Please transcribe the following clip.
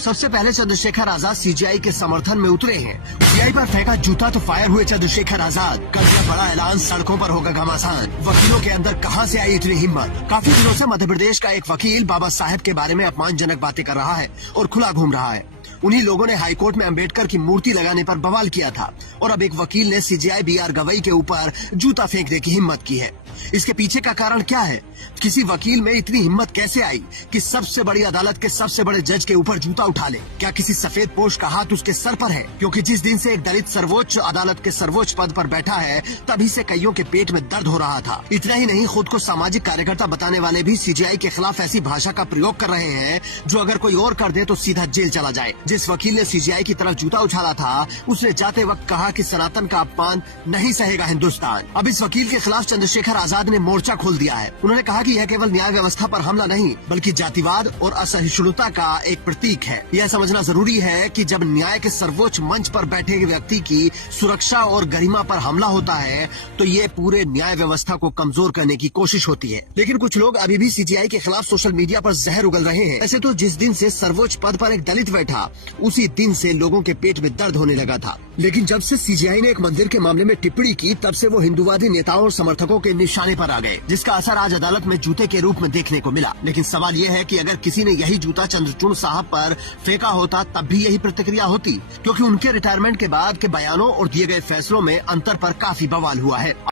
सबसे पहले चंद्रशेखर आजाद सीजेआई के समर्थन में उतरे हैं। सीजेआई पर फेंका जूता तो फायर हुए चंद्रशेखर आजाद। कर दिया बड़ा ऐलान, सड़कों पर होगा घमासान। वकीलों के अंदर कहां से आई इतनी हिम्मत? काफी दिनों से मध्य प्रदेश का एक वकील बाबा साहेब के बारे में अपमानजनक बातें कर रहा है और खुला घूम रहा है। उन्हीं लोगों ने हाईकोर्ट में अंबेडकर की मूर्ति लगाने पर बवाल किया था और अब एक वकील ने सीजेआई बीआर गवई के ऊपर जूता फेंकने की हिम्मत की है। इसके पीछे का कारण क्या है? किसी वकील में इतनी हिम्मत कैसे आई कि सबसे बड़ी अदालत के सबसे बड़े जज के ऊपर जूता उठा ले? क्या किसी सफेद पोश का हाथ उसके सर पर है? क्योंकि जिस दिन से एक दलित सर्वोच्च अदालत के सर्वोच्च पद पर बैठा है, तभी से कईयों के पेट में दर्द हो रहा था। इतना ही नहीं, खुद को सामाजिक कार्यकर्ता बताने वाले भी सीजेआई के खिलाफ ऐसी भाषा का प्रयोग कर रहे हैं जो अगर कोई और कर दे तो सीधा जेल चला जाए। जिस वकील ने सीजेआई की तरफ जूता उछाला था, उसने जाते वक्त कहा कि सनातन का अपमान नहीं सहेगा हिंदुस्तान। अब इस वकील के खिलाफ चंद्रशेखर आजाद ने मोर्चा खोल दिया है। उन्होंने कहा कि यह केवल न्याय व्यवस्था पर हमला नहीं, बल्कि जातिवाद और असहिष्णुता का एक प्रतीक है। यह समझना जरूरी है कि जब न्याय के सर्वोच्च मंच पर बैठे व्यक्ति की सुरक्षा और गरिमा पर हमला होता है, तो ये पूरे न्याय व्यवस्था को कमजोर करने की कोशिश होती है। लेकिन कुछ लोग अभी भी सीजेआई के खिलाफ सोशल मीडिया पर जहर उगल रहे हैं। ऐसे तो जिस दिन से सर्वोच्च पद पर एक दलित बैठा, उसी दिन से लोगों के पेट में दर्द होने लगा था। लेकिन जब से सीजेआई ने एक मंदिर के मामले में टिप्पणी की, तब से वो हिंदूवादी नेताओं और समर्थकों के निशाने पर आ गए, जिसका असर आज अदालत में जूते के रूप में देखने को मिला। लेकिन सवाल ये है कि अगर किसी ने यही जूता चंद्रचूड़ साहब पर फेंका होता, तब भी यही प्रतिक्रिया होती, क्योंकि उनके रिटायरमेंट के बाद के बयानों और दिए गए फैसलों में अंतर पर काफी बवाल हुआ है।